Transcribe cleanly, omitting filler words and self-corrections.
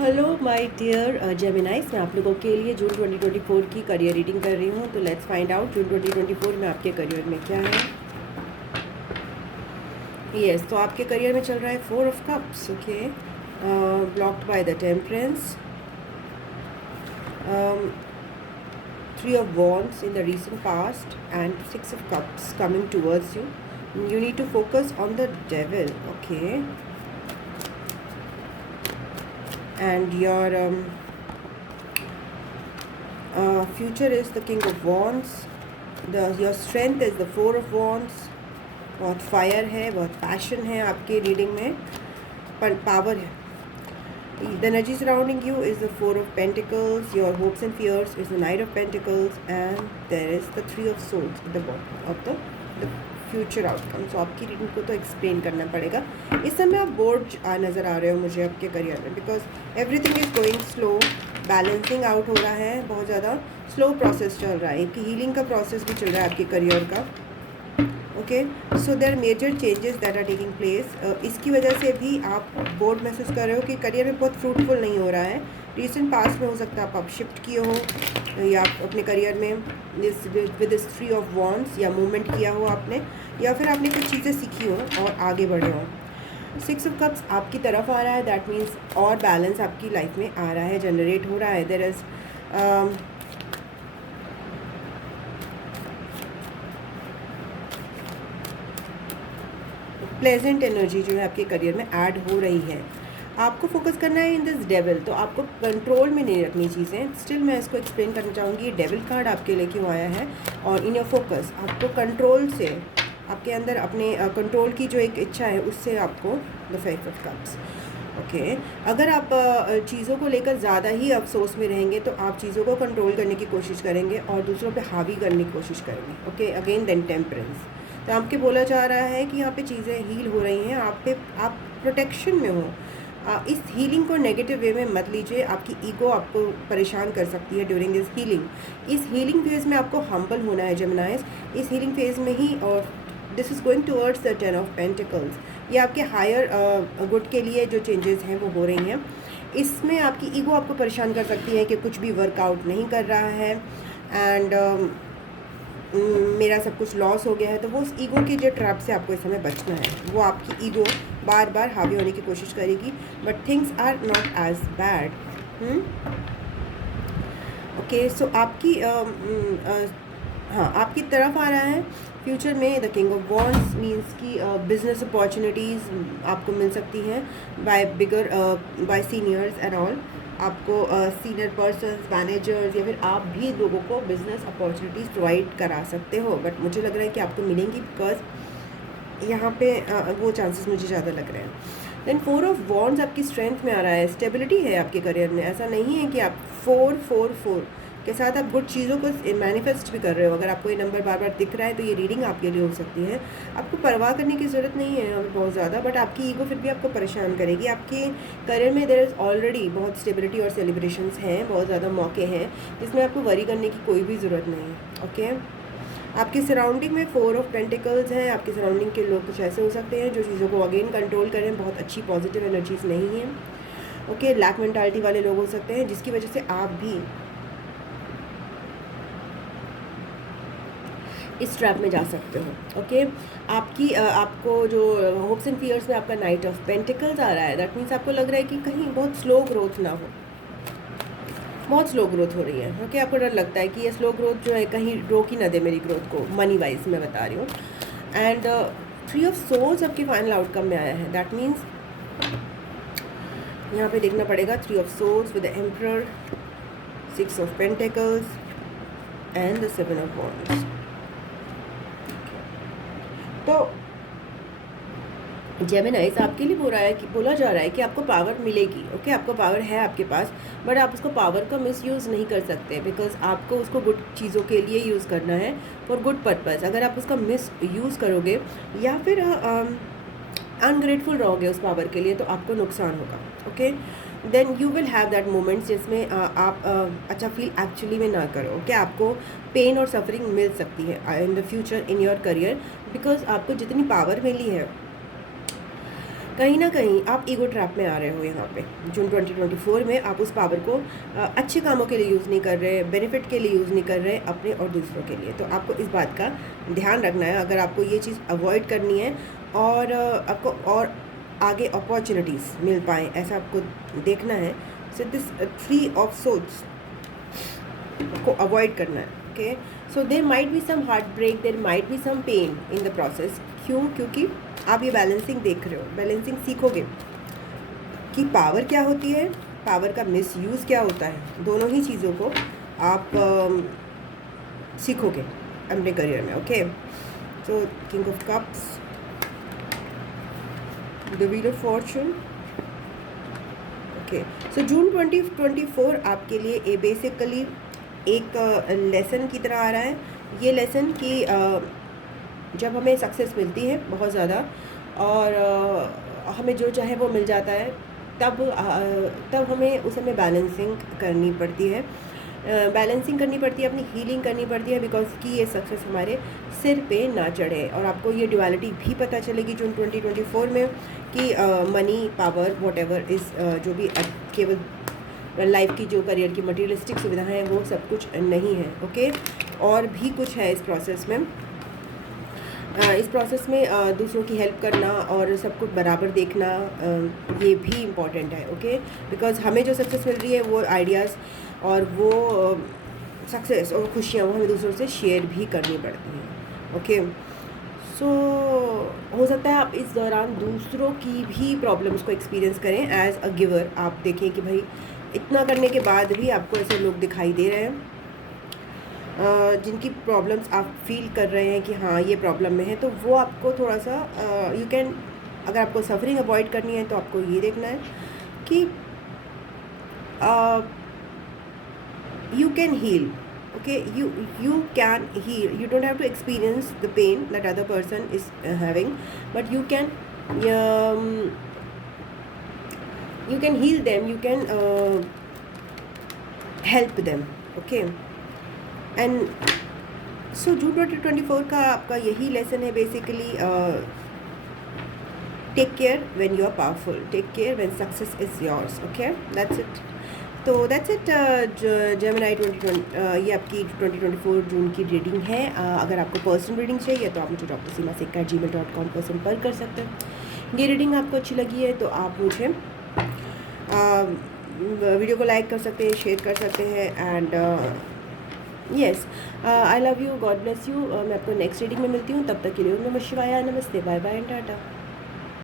Hello my dear जेमिनाइज, मैं आप लोगों के लिए जून 2024 की करियर रीडिंग कर रही हूँ। तो लेट्स फाइंड आउट जून 2024 में आपके करियर में क्या है। यस, तो आपके करियर में चल रहा है 4 of cups. Okay, blocked by the temperance, 3 of wands in the recent past, and 6 of cups coming towards you. You need to focus on the devil. Okay, and your future is the king of wands. Your strength is the 4 of wands. बहुत fire है, बहुत passion है आपके reading में, पर power है. The energy surrounding you is the 4 of Pentacles. Your hopes and fears is the Knight of Pentacles, and there is the 3 of Swords at the bottom of the future outcome. So आपकी reading को तो explain करना पड़ेगा. इस समय आप board नज़र आ रहे हो मुझे आपके करियर में, because everything is going slow. Balancing out हो रहा है, बहुत ज़्यादा स्लो प्रोसेस चल रहा है. एक हीलिंग का प्रोसेस भी चल रहा है आपके करियर का. Okay, so there major changes that are taking place. इसकी वजह से भी आप बोर्ड महसूस कर रहे हो कि करियर में बहुत फ्रूटफुल नहीं हो रहा है. रिसेंट पास्ट में हो सकता है आप शिफ्ट किए हो, या आप अपने करियर में विद दिस 3 ऑफ वॉन्ड्स या मूवमेंट किया हो आपने, या फिर आपने कुछ चीज़ें सीखी हो और आगे बढ़े हो. 6 ऑफ कप्स आपकी तरफ आ रहा है. दैट मीन्स और बैलेंस आपकी लाइफ में आ रहा है, जनरेट हो रहा है. देयर इज़ प्लेजेंट एनर्जी जो है आपके करियर में ऐड हो रही है. आपको फोकस करना है इन दिस डेविल. तो आपको कंट्रोल में नहीं रखनी चीज़ें. स्टिल मैं इसको एक्सप्लेन करना चाहूँगी. ये डेविल कार्ड आपके लिए क्यों आया है, और इन योर फोकस आपको कंट्रोल से, आपके अंदर अपने कंट्रोल की जो एक इच्छा है उससे आपको द 5 ऑफ कप्स. ओके, अगर आप चीज़ों को लेकर ज़्यादा ही अफसोस में रहेंगे तो आप चीज़ों को कंट्रोल करने की कोशिश करेंगे और दूसरों पे हावी करने की कोशिश करेंगे. Okay, again then temperance. तो आपके बोला जा रहा है कि यहाँ पे चीज़ें हील हो रही हैं, आप प्रोटेक्शन में हो. इस हीलिंग को नेगेटिव वे में मत लीजिए. आपकी ईगो आपको परेशान कर सकती है ड्यूरिंग दिस हीलिंग. इस हीलिंग फेज़ में आपको हम्बल होना है जेमिनाइज. इस हीलिंग फेज़ में ही, और this is going towards the 10 of pentacles. ये आपके हायर गुड के लिए जो चेंजेस हैं वो हो रही हैं. इसमें आपकी ईगो आपको परेशान कर सकती है कि कुछ भी वर्कआउट नहीं कर रहा है, एंड मेरा सब कुछ लॉस हो गया है. तो वो उस ईगो के जो ट्रैप से आपको इस समय बचना है. वो आपकी ईगो बार बार हावी होने की कोशिश करेगी, but things are not as bad. Okay, so आपकी हाँ, आपकी तरफ आ रहा है फ्यूचर में the king of wands. Means की बिजनेस अपॉर्चुनिटीज़ आपको मिल सकती हैं बाय सीनियर्स एंड ऑल. आपको सीनियर पर्सन्स, मैनेजर्स, या फिर आप भी लोगों को बिजनेस अपॉर्चुनिटीज़ प्रोवाइड करा सकते हो. बट मुझे लग रहा है कि आपको मिलेंगी, बिकॉज यहाँ पे वो चांसेस मुझे ज़्यादा लग रहे हैं. देन 4 ऑफ वॉन्ड्स आपकी स्ट्रेंथ में आ रहा है. स्टेबिलिटी है आपके करियर में. ऐसा नहीं है कि आप 4 के साथ आप गुड चीज़ों को मैनिफेस्ट भी कर रहे हो. अगर आपको ये नंबर बार बार दिख रहा है तो ये रीडिंग आपके लिए हो सकती है. आपको परवाह करने की ज़रूरत नहीं है यहाँ पर बहुत ज़्यादा, बट आपकी ईगो फिर भी आपको परेशान करेगी. आपके करियर में देयर इज़ ऑलरेडी बहुत स्टेबिलिटी और सेलिब्रेशंस हैं, बहुत ज़्यादा मौके हैं जिसमें आपको वरी करने की कोई भी ज़रूरत नहीं है. ओके, आपकी सराउंडिंग में 4 ऑफ पेंटिकल्स हैं. आपकी सराउंडिंग के लोग कुछ ऐसे हो सकते हैं जो चीज़ों को अगेन कंट्रोल करें. बहुत अच्छी पॉजिटिव एनर्जीज नहीं हैं. ओके, लैक मेंटालिटी वाले लोग हो सकते हैं, जिसकी वजह से आप भी इस ट्रैप में जा सकते हो. ओके, आपको जो होप्स एंड फियर्स में आपका नाइट ऑफ पेंटिकल्स आ रहा है. दैट मीन्स आपको लग रहा है कि कहीं बहुत स्लो ग्रोथ ना हो. बहुत स्लो ग्रोथ हो रही है. ओके, आपको डर लगता है कि ये स्लो ग्रोथ जो है कहीं रोक ही ना दे मेरी ग्रोथ को, मनी वाइज मैं बता रही हूँ. एंड 3 ऑफ सोर्स आपके फाइनल आउटकम में आया है. दैट मीन्स यहाँ पे देखना पड़ेगा 3 of source with the emperor, 6 of pentacles and the 7 of wands. तो जेमिनाइज आपके लिए बोला जा रहा है कि आपको पावर मिलेगी. ओके, आपको पावर है आपके पास, बट आप उसको पावर का मिसयूज़ नहीं कर सकते, बिकॉज आपको उसको गुड चीज़ों के लिए यूज़ करना है, फॉर गुड पर्पज़. अगर आप उसका मिस यूज़ करोगे या फिर अनग्रेटफुल रहोगे उस पावर के लिए, तो आपको नुकसान होगा. Okay, then you will have that moments जिसमें आप अच्छा फील एक्चुअली में ना करो. ओके, आपको पेन और सफरिंग मिल सकती है in the future in your career, because आपको जितनी पावर मिली है कहीं ना कहीं आप ईगो ट्रैप में आ रहे हो यहाँ पे। जून 2024 में आप उस पावर को अच्छे कामों के लिए यूज़ नहीं कर रहे, बेनिफिट के लिए यूज़ नहीं कर रहे, अपने और दूसरों के लिए। तो आपको इस बात का ध्यान रखना है अगर आपको ये चीज़ अवॉइड करनी है और आपको और आगे अपॉर्चुनिटीज़ मिल पाए, ऐसा आपको देखना है। सो दिस 3 ऑफ सोर्ड्स को अवॉइड करना है। Okay, so there might be some heart break, there might be some pain in the process. क्यों? क्योंकि आप ये बैलेंसिंग देख रहे हो, बैलेंसिंग सीखोगे कि पावर क्या होती है, पावर का मिसयूज़ क्या होता है। दोनों ही चीज़ों को आप सीखोगे अपने करियर में। Okay, so king of cups, the wheel of fortune. Okay, so June 2024 आपके लिए ये बेसिकली एक लेसन की तरह आ रहा है। ये लेसन कि जब हमें सक्सेस मिलती है बहुत ज़्यादा और हमें जो चाहे वो मिल जाता है, तब हमें उस समय बैलेंसिंग करनी पड़ती है, बैलेंसिंग करनी पड़ती है, अपनी हीलिंग करनी पड़ती है, बिकॉज कि ये सक्सेस हमारे सिर पे ना चढ़े। और आपको ये ड्युअलिटी भी पता चलेगी जून 2024 में कि मनी, पावर, वॉटेवर इज़ जो भी केवल लाइफ की जो करियर की मटीरियलिस्टिक सुविधाएं हैं वो सब कुछ नहीं है। ओके, और भी कुछ है इस प्रोसेस में। इस प्रोसेस में दूसरों की हेल्प करना और सब कुछ बराबर देखना, ये भी इम्पॉर्टेंट है। ओके, बिकॉज हमें जो सक्सेस मिल रही है वो आइडियाज़ और वो सक्सेस और खुशियाँ वो हमें दूसरों से शेयर भी करनी पड़ती हैं। ओके, सो हो सकता है आप इस दौरान दूसरों की भी प्रॉब्लम्स को एक्सपीरियंस करें एज अ गिवर। आप देखें कि भाई इतना करने के बाद भी आपको ऐसे लोग दिखाई दे रहे हैं जिनकी प्रॉब्लम्स आप फील कर रहे हैं कि हाँ ये प्रॉब्लम में है, तो वो आपको थोड़ा सा यू कैन, अगर आपको सफरिंग अवॉइड करनी है तो आपको ये देखना है कि you can heal. Okay, you can heal. You don't have to experience the pain that other person is having, but you can heal them, you can help them. Okay, and so June 2024 का आपका यही lesson है basically. Take care when you are powerful, take care when success is yours. Okay, that's it. तो that's it Gemini 2020, ये आपकी 2024 जून की reading है। अगर आपको पर्सनल रीडिंग चाहिए तो आप मुझे drsimasick@gmail.com पर संपर्क कर सकते हैं। ये रीडिंग आपको अच्छी लगी है तो आप मुझे वीडियो को लाइक कर सकते हैं, शेयर कर सकते हैं। And yes, I love you, God bless you. मैं आपको नेक्स्ट रीडिंग में मिलती हूँ, तब तक के लिए नमः शिवाय, नमस्ते, बाय बाय एंड टाटा।